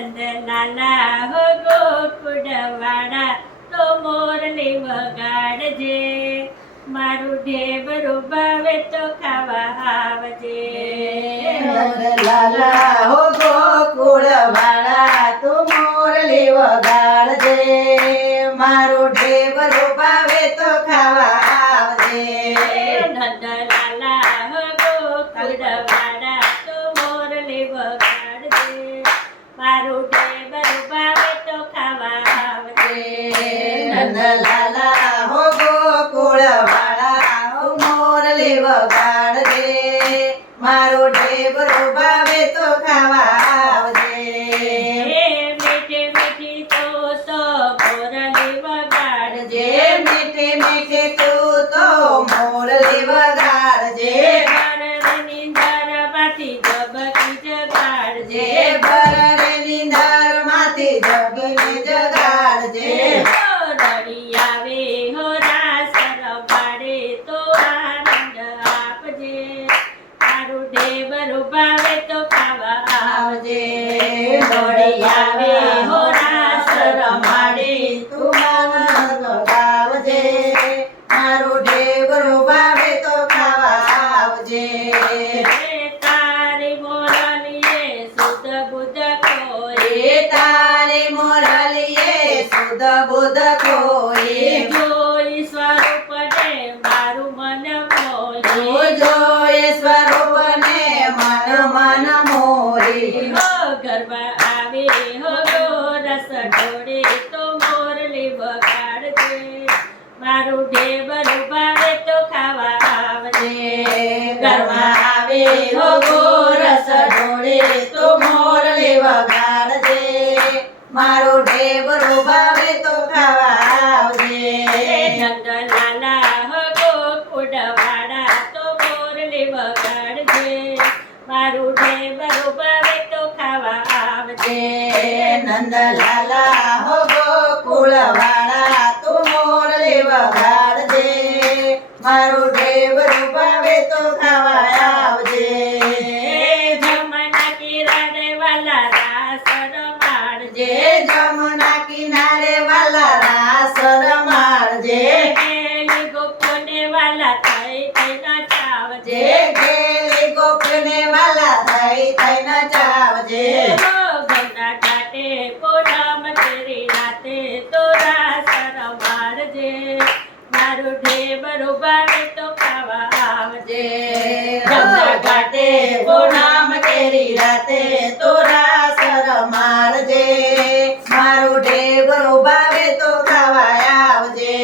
નંદલાલા હો ગોકુળવાળા તો મોરલી વગાડજે, મારું ઢેબરું ભાવે તો ખાવા આવજે. નંદલાલા હો ગોકુળવાળા તું મોરલી વગાડજે, મારું ઢેબરું ભાવે તો ખાવા આવજે. નંદલાલા હો ગોકુળવાળા તો મોરલી વગાડજે, મારું ઢેબરું ભાવે તો ખાવા આવજે. નંદલાલા હો ગોકુળવાળા તું મોરલી વગાડજે, મારું ઢેબરું ભાવે તો ખાવા આવજે. મીઠી મીઠી તો મોરલી વગાડજે, મીઠી મીઠી તું તો મોરલી વગાડજે, ઘરની ધારમાંથી જબકી જગાડજે, બરરે નીંદરમાંથી જગને જગાડજે. રડી આવે હો રાસ રમાડે તો આનંદ આપજે, મારું ઢેબરું ભાવે તો ખાવા આવજે. દોડી આવે હો રાસ રમાડે તું મન ગાવજે, મારું ઢેબરું ભાવે તો ખાવા આવજે. તારી મોરલીએ શુદ્ધ બુદ્ધ કોઈ, તારી મોરલીએ સુધ બુધ કોઈ, જોઈ સ્વરૂપને મારું મન મોહી, જોઈ સ્વરૂપને મન મન મોરી. ગરબા આવે હો રસ ઢોળે તો મોરલી વગાડજે, મારું ઢેબરું ભાવે તો ખાવા આવજે. ઘરમાં આવે હો ગોરસ ઢોળે તો મોરલી વગાડજે, મારું ઢેબરું ભાવે તો ખાવા આવજે. નંદલાલા હો ગોકુળવાળા તો મોરલી વગાડજે, મારું ઢેબરું ભાવે તો ખાવા આવજે. નંદલાલા હો ગોકુળવાળા તું મોરલી વગાડજે, મારું ઢેબરું ભાવે તો ખાવા આવજે. જમના કિનારે વાલા રાસ રમાડજે, જમુના કિનારે વાલા રાસ રમાડજે, ગેલી ગોપને વાલા થઈ થઈ નચાવજે, ગેલી ગોપને વાલા થઈ થઈ નચાવજે. ગંગા ઘાટે પૂનમ તેરી રાતે તો રાસ રમાડજે, મારું ઢેબરું ભાવે તો ખાવા આવજે. ગંગા ઘાટે પૂનમ કેરી રાતે તો રાસ રમાડજે, મારું ઢેબરું ભાવે તો ખાવા આવજે.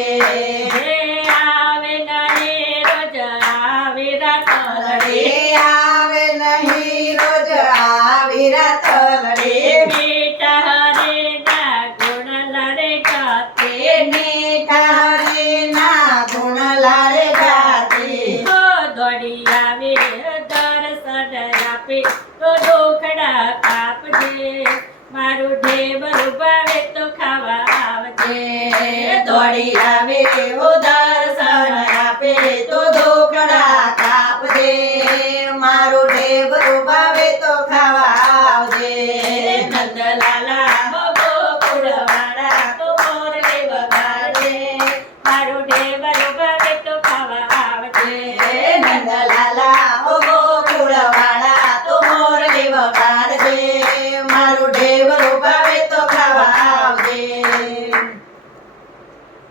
આવે નહીં રોજ આવે રાતલડે, આવે નહીં રોજ આવી રાતલડે, મીઠા હરે ના ગુણ લડે ગાતે, મીઠા હરીના ગુણ લાડે ગાતે. દોડી આવે દર્શન આપે તો દુખડા કાપજે, મારું ઢેબરું ભાવે તો ખાવા આવજે. દોડી આવે ઓ દર્શન આપે તો ઢોકળા કાપજે, મારું ઢેબરું ભાવે તો ખાવા આવજે. નંદલાલા હો ગોકુળવાળા તો મોરલી વગાડજે, મારું ઢેબરું ભાવે તો ખાવા આવજે. નંદલાલા ઓ ગોકુળવાળા તો મોરલી વગાડજે, મારું ઢેબરું